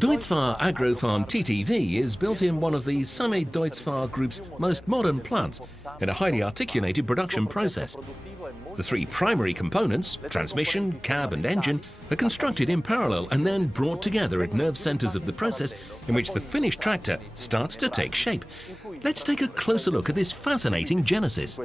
DEUTZ-FAHR Agrofarm TTV is built in one of the Same DEUTZ-FAHR Group's most modern plants in a highly articulated production process. The three primary components, transmission, cab and engine, are constructed in parallel and then brought together at nerve centres of the process in which the finished tractor starts to take shape. Let's take a closer look at this fascinating genesis.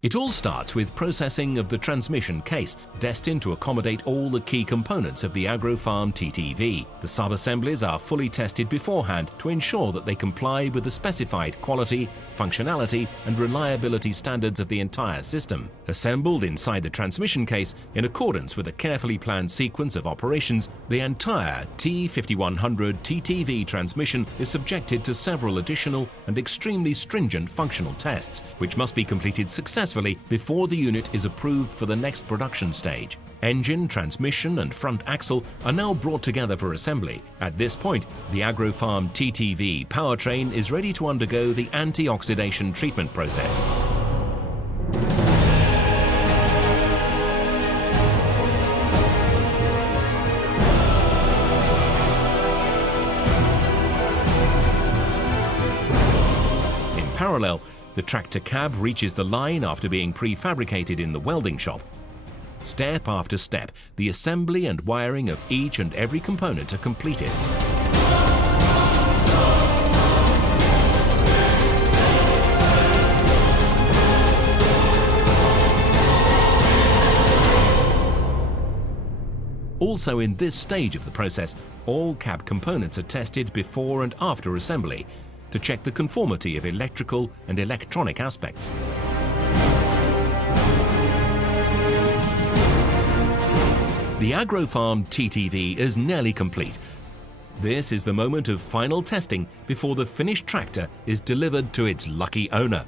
It all starts with processing of the transmission case, destined to accommodate all the key components of the Agrofarm TTV. The sub-assemblies are fully tested beforehand to ensure that they comply with the specified quality, functionality and reliability standards of the entire system. Assembled inside the transmission case, in accordance with a carefully planned sequence of operations, the entire T5100 TTV transmission is subjected to several additional and extremely stringent functional tests, which must be completed successfully before the unit is approved for the next production stage. Engine, transmission and front axle are now brought together for assembly. At this point, the Agrofarm TTV powertrain is ready to undergo the anti-oxidation treatment process. In parallel, the tractor cab reaches the line after being prefabricated in the welding shop. Step after step, the assembly and wiring of each and every component are completed. Also in this stage of the process, all cab components are tested before and after assembly to check the conformity of electrical and electronic aspects. The Agrofarm TTV is nearly complete. This is the moment of final testing before the finished tractor is delivered to its lucky owner.